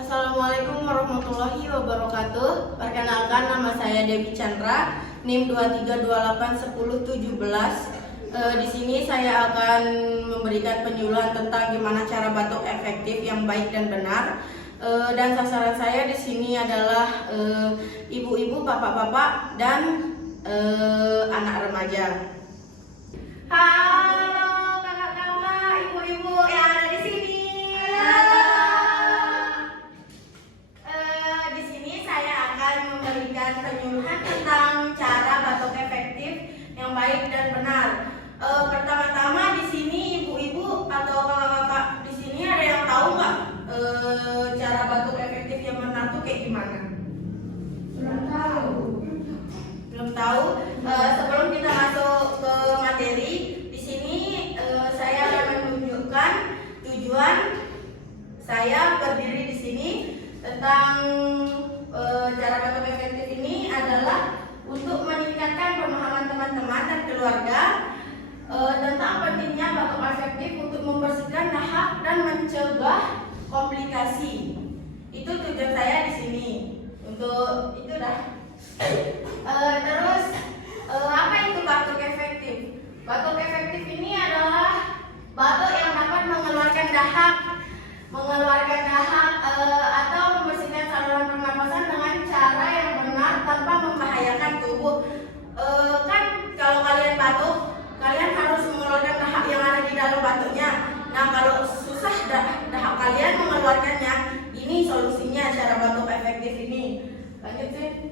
Assalamualaikum warahmatullahi wabarakatuh. Perkenalkan, nama saya Dewi Chandra, NIM 23281017. Di sini saya akan memberikan penyuluhan tentang gimana cara batuk efektif yang baik dan benar. Dan sasaran saya di sini adalah ibu-ibu, bapak-bapak, dan anak remaja. Halo kakak-kakak, ibu-ibu yang ada di sini. Di sini saya akan memberikan penyuluhan tentang cara batuk efektif yang baik dan benar. Pertama-tama di sini ibu-ibu atau kakak-kakak di sini ada yang tahu nggak cara batuk efektif yang benar tuh kayak gimana? Belum tahu. Belum tahu. Sebelum kita masuk ke materi, di sini saya akan menunjukkan tujuan saya berdiri di sini tentang cara batuk efektif ini adalah untuk meningkatkan pemahaman teman-teman dan keluarga tentang pentingnya batuk efektif untuk membersihkan dahak dan mencegah komplikasi. Itu tujuan saya di sini. Untuk itu dah. Terus apa itu batuk efektif? Batuk efektif ini adalah batuk yang dapat mengeluarkan dahak atau membersihkan saluran pernapasan dengan cara yang benar tanpa membahayakan tubuh. Kan kalau kalian batuk, kalian harus mengeluarkan dahak yang ada di dalam batuknya. Nah, kalau susah dahak kalian mengeluarkannya, ini solusinya cara batuk efektif ini. Lanjut sih.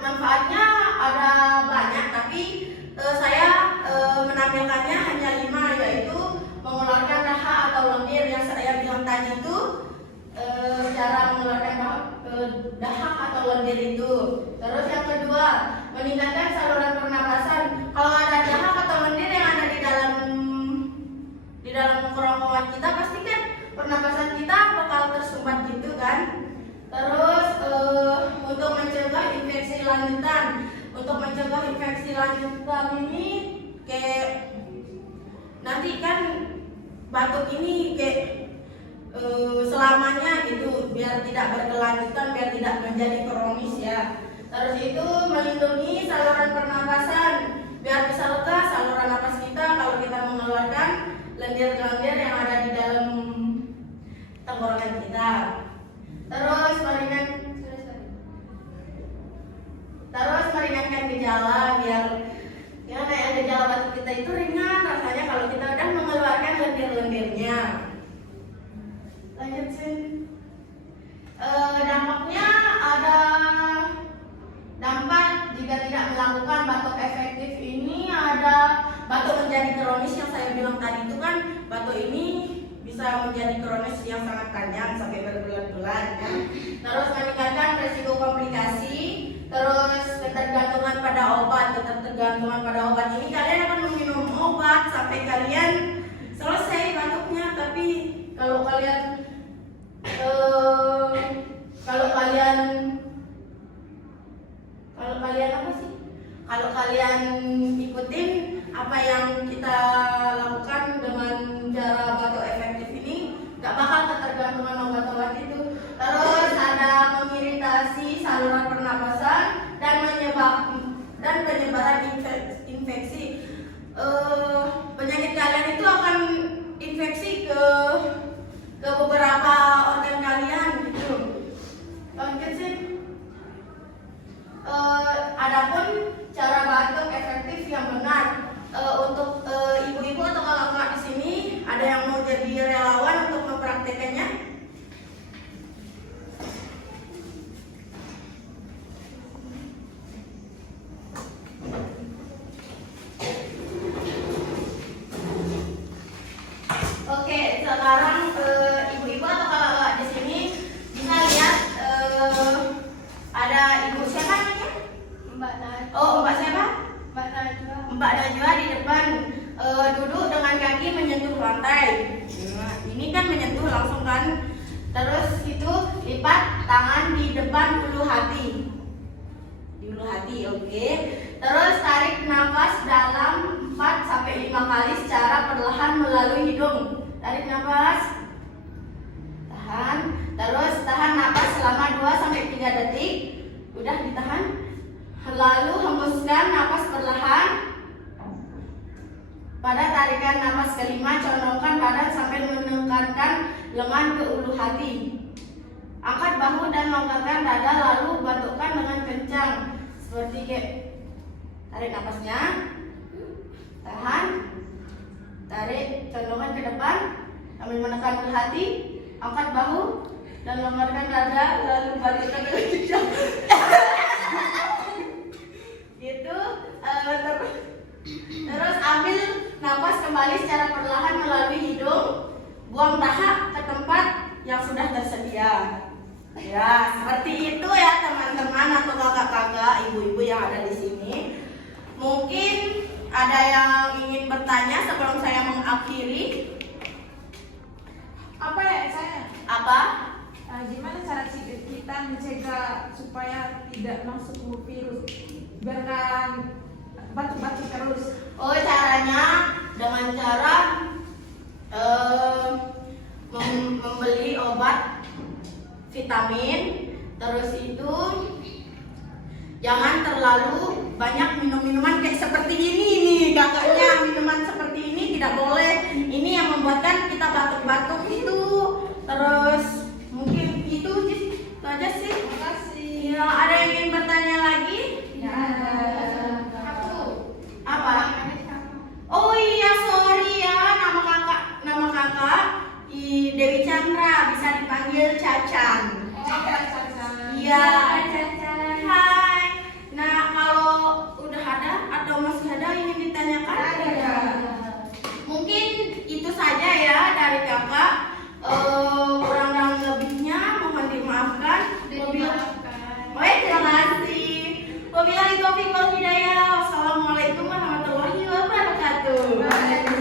Manfaatnya ada banyak, tapi saya menampilkannya hanya 5, yaitu mengeluarkan dahak atau lendir yang saya bilang tadi itu. Cara mengeluarkan dahak atau lendir itu. Terus yang kedua, meningkatkan saluran pernapasan. Kalau ada dahak atau lendir yang ada di dalam kerongkongan kita, pasti kan pernapasan kita bakal tersumbat gitu kan. Terus untuk mencegah infeksi lanjutan. Untuk mencegah infeksi lanjutan ini kayak nanti kan batuk ini kayak selamanya gitu, biar tidak berkelanjutan, biar tidak menjadi kronis ya. Terus itu melindungi saluran pernapasan biar bisa lega saluran napas kita kalau kita mengeluarkan lendir-lendir yang ada di dalam tenggorokan kita. Terus meringankan gejala biar kayak gejala batuk kita itu ringan rasanya kalau kita udah mengeluarkan lendir-lendirnya. Lanjut sih. Dampaknya ada dampak jika tidak melakukan batuk efektif ini, ada batuk menjadi kronis yang saya bilang tadi itu kan, batuk ini bisa menjadi kronis yang sangat panjang sampai berbulan-bulan kan. Terus meningkatkan risiko komplikasi, terus ketergantungan pada obat. Ketergantungan pada obat ini kalian akan meminum obat sampai kalian selesai batuknya, tapi kalau kalian Kalau kalian ikutin apa yang kita lakukan dengan cara batuk efektif ini, gak bakal ketergantungan obat-obat itu. Terus ada mengiritasi saluran pernapasan dan penyebaran infeksi. Penyakit kalian itu akan infeksi ke beberapa organ kalian gitu. Lanjut sih. Adapun cara batuk efektif yang benar, untuk ibu-ibu atau kakak-kakak di sini ada yang mau jadi relawan untuk mempraktekannya? Oke, sekarang ibu-ibu atau kakak-kakak di sini bisa lihat ada ibu siapa namanya? Mbak Najwa. Oh, Mbak siapa? Mbak Najwa. Mbak Najwa di depan, duduk dengan kaki menyentuh lantai. Nah, ini kan menyentuh langsung kan. Terus itu lipat tangan di depan ulu hati. Di ulu hati, oke. Terus tarik nafas dalam 4-5 kali secara perlahan melalui hidung. Tarik nafas. 3 detik. Udah ditahan. Lalu hembuskan napas perlahan. Pada tarikan napas kelima, condongkan badan sambil menekatkan lengan ke ulu hati. Angkat bahu dan longgarkan dada, lalu batukkan dengan kencang. Seperti kayak tarik napasnya. Tahan. Tarik, condongkan ke depan sambil menekan ulu hati. Angkat bahu dan longgarkan dada, lalu batukkan dengan kencang. Gitu. Terus ambil napas kembali secara perlahan melalui hidung, buang dahak ke tempat yang sudah tersedia. Ya, seperti itu ya teman-teman atau kakak-kakak, ibu-ibu yang ada di sini. Mungkin ada yang ingin bertanya sebelum saya mengakhiri. Apa ya saya? Apa? Gimana cara kita mencegah supaya tidak masuk ke virus biar kan batuk-batuk terus? Oh, caranya dengan cara membeli obat vitamin. Terus itu jangan terlalu banyak minum minuman kayak seperti ini nih kakaknya. Minuman seperti ini tidak boleh. Ini yang membuatkan kita batuk-batuk itu. Terus mungkin itu aja sih. Terima kasih. Ya, ada yang ingin bertanya lagi? Ya. Apa? Oh iya, sorry ya, nama kakak Dewi Chandra, bisa dipanggil Cacan. Iya. Hai. Nah, kalau udah ada atau masih ada yang ingin ditanyakan? Ada. Mungkin itu saja ya dari kakak. Kurang dan lebihnya mohon dimaafkan. Baik, terima kasih. Wabillahi taufiq wal hidayah. Wassalamualaikum warahmatullahi wabarakatuh.